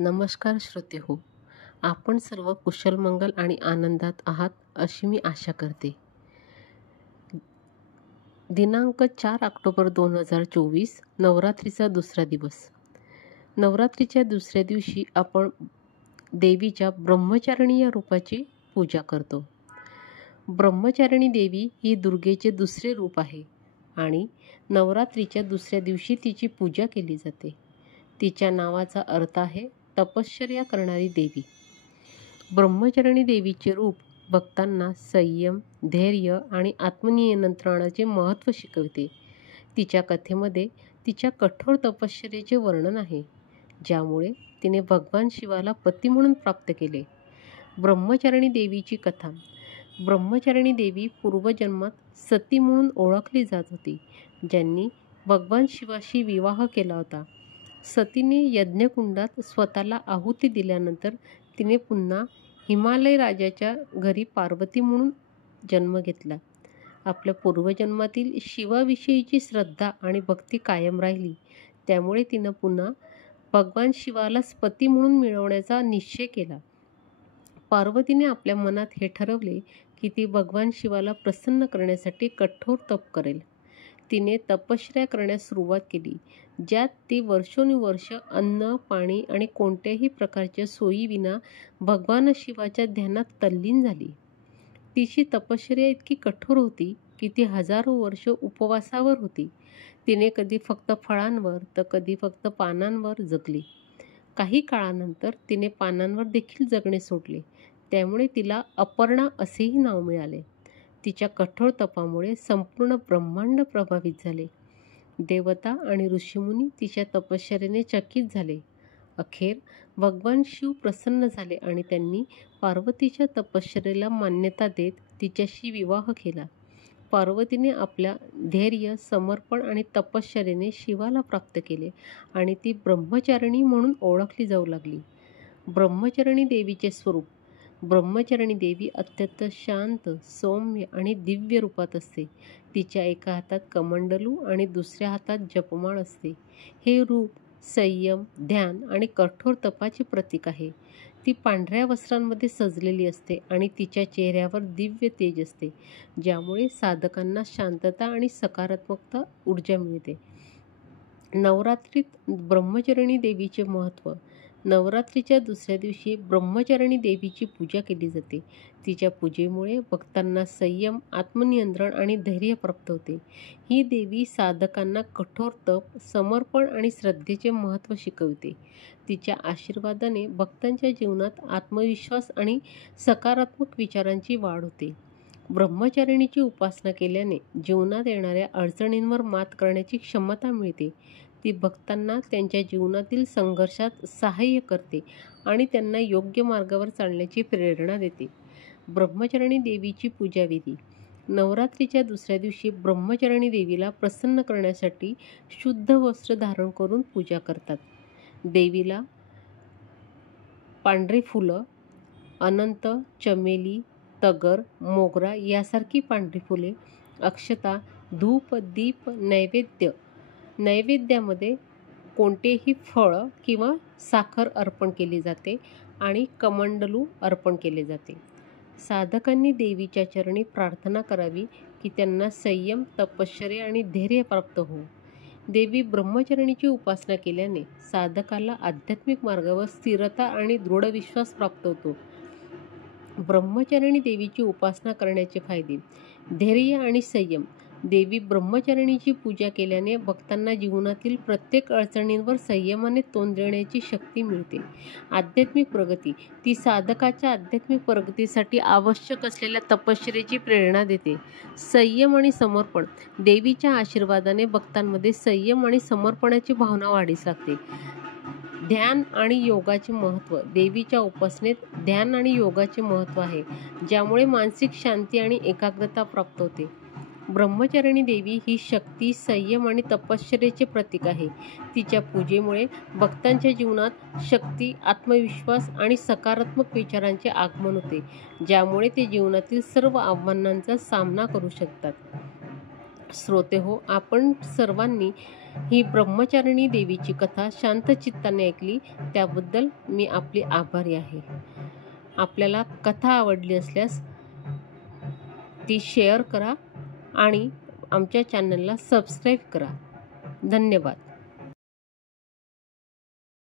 नमस्कार श्रोते हो, आपण सर्व कुशल मंगल आणि आनंदात आहात अशी मी आशा करते. दिनांक 4 ऑक्टोबर 2024 नवरात्रीचा दुसरा दिवस. नवरात्रीच्या दुसऱ्या दिवशी आपण देवीच्या ब्रह्मचारिणी या रूपाची पूजा करतो. ब्रह्मचारिणी देवी ही दुर्गेचे दुसरे रूप आहे आणि नवरात्रीच्या दुसऱ्या दिवशी तिची पूजा केली जाते. तिच्या नावाचा अर्थ आहे तपश्चर्या करणारी देवी. ब्रह्मचारिणी देवीचे रूप भक्तांना संयम, धैर्य आणि आत्मनियंत्रणाचे महत्त्व शिकवते. तिच्या कथेमध्ये तिच्या कठोर तपश्चर्याचे वर्णन आहे, ज्यामुळे तिने भगवान शिवाला पती म्हणून प्राप्त केले. ब्रह्मचारिणी देवीची कथा. ब्रह्मचारिणी देवी पूर्वजन्मात सती म्हणून ओळखली जात होती, ज्यांनी भगवान शिवाशी विवाह केला होता. सतीने यज्ञकुंडात स्वतःला आहुती दिल्यानंतर तिने पुन्हा हिमालय राजाच्या घरी पार्वती म्हणून जन्म घेतला. आपल्या पूर्वजन्मातील शिवाविषयीची श्रद्धा आणि भक्ती कायम राहिली, त्यामुळे तिनं पुन्हा भगवान शिवालाच पती म्हणून मिळवण्याचा निश्चय केला. पार्वतीने आपल्या मनात हे ठरवले की ती भगवान शिवाला प्रसन्न करण्यासाठी कठोर तप करेल. तिने तपश्चर्या करण्यास सुरुवात केली, ज्यात ती वर्षोनुवर्ष अन्न, पाणी आणि कोणत्याही प्रकारच्या सोयीविना भगवान शिवाच्या ध्यानात तल्लीन झाली. तिची तपश्चर्या इतकी कठोर होती की ती हजारो वर्ष उपवासावर होती. तिने कधी फक्त फळांवर तर कधी फक्त पानांवर जगली. काही काळानंतर तिने पानांवर देखील जगणे सोडले, त्यामुळे तिला अपर्णा असेही नाव मिळाले. तिच्या कठोर तपामुळे संपूर्ण ब्रह्मांड प्रभावित झाले. देवता आणि ऋषीमुनी तिच्या तपश्चर्याने चकित झाले. अखेर भगवान शिव प्रसन्न झाले आणि त्यांनी पार्वतीच्या तपश्चर्येला मान्यता देत तिच्याशी विवाह केला. पार्वतीने आपल्या धैर्य, समर्पण आणि तपश्चर्येने शिवाला प्राप्त केले आणि ती ब्रह्मचारिणी म्हणून ओळखली जाऊ लागली. ब्रह्मचारिणी देवीचे स्वरूप. ब्रह्मचारिणी देवी अत्यंत शांत, सौम्य आणि दिव्य रूपात असते. तिच्या एका हातात कमंडलू आणि दुसऱ्या हातात जपमाळ असते. हे रूप संयम, ध्यान आणि कठोर तपाचे प्रतीक आहे. ती पांढऱ्या वस्त्रांमध्ये सजलेली असते आणि तिच्या चेहऱ्यावर दिव्य तेज असते, ज्यामुळे साधकांना शांतता आणि सकारात्मकता ऊर्जा मिळते. नवरात्रीत ब्रह्मचारिणी देवीचे महत्त्व. नवरात्रीच्या दुसऱ्या दिवशी ब्रह्मचारिणी देवीची पूजा केली जाते. तिच्या पूजेमुळे भक्तांना संयम, आत्मनियंत्रण आणि धैर्य प्राप्त होते. ही देवी साधकांना कठोर तप, समर्पण आणि श्रद्धेचे महत्त्व शिकवते. तिच्या आशीर्वादाने भक्तांच्या जीवनात आत्मविश्वास आणि सकारात्मक विचारांची वाढ होते. ब्रह्मचारिणीची उपासना केल्याने जीवनात येणाऱ्या अडचणींवर मात करण्याची क्षमता मिळते. ती भक्तांना त्यांच्या जीवनातील संघर्षात सहाय्य करते आणि त्यांना योग्य मार्गावर चालण्याची प्रेरणा देते. ब्रह्मचारिणी देवीची पूजाविधी. नवरात्रीच्या दुसऱ्या दिवशी ब्रह्मचारिणी देवीला प्रसन्न करण्यासाठी शुद्ध वस्त्र धारण करून पूजा करतात. देवीला पांढरी फुलं, अनंत, चमेली, तगर, मोगरा यासारखी पांढरी फुले, अक्षता, धूप, दीप, नैवेद्यामध्ये कोणतेही फळ किंवा साखर अर्पण केली जाते आणि कमंडलू अर्पण केले जाते. साधकांनी देवीच्या चरणी प्रार्थना करावी की त्यांना संयम, तपश्चर्या आणि धैर्य प्राप्त हो. देवी ब्रह्मचारिणीची उपासना केल्याने साधकाला आध्यात्मिक मार्गावर स्थिरता आणि दृढ विश्वास प्राप्त होतो. ब्रह्मचारिणी देवीची उपासना करण्याचे फायदे. धैर्य आणि संयम. देवी ब्रह्मचारिणीची पूजा केल्याने भक्तांना जीवनातील प्रत्येक अडचणींवर संयमाने तोंड देण्याची शक्ती मिळते. आध्यात्मिक प्रगती. ती साधकाच्या आध्यात्मिक प्रगतीसाठी आवश्यक असलेल्या तपश्चर्येची प्रेरणा देते. संयम आणि समर्पण. देवीच्या आशीर्वादाने भक्तांमध्ये संयम आणि समर्पणाची भावना वाढीस लागते. ध्यान आणि योगाचे महत्त्व. देवीच्या उपासनेत ध्यान आणि योगाचे महत्त्व आहे, ज्यामुळे मानसिक शांती आणि एकाग्रता प्राप्त होते. ब्रह्मचारिणी देवी ही शक्ती, संयम आणि तपश्चर्येचे प्रतीक आहे. तिच्या पूजेमुळे भक्तांच्या जीवनात शक्ती, आत्मविश्वास आणि सकारात्मक विचारांचे आगमन होते, ज्यामुळे ते जीवनातील सर्व आव्हानांचा सामना करू शकतात. श्रोते हो, आपण सर्वांनी ही ब्रह्मचारिणी देवीची कथा शांत चित्ताने ऐकली त्याबद्दल मी आपली आभारी आहे. आपल्याला कथा आवडली असल्यास ती शेअर करा आणि आमच्या चॅनलला सबस्क्राईब करा. धन्यवाद.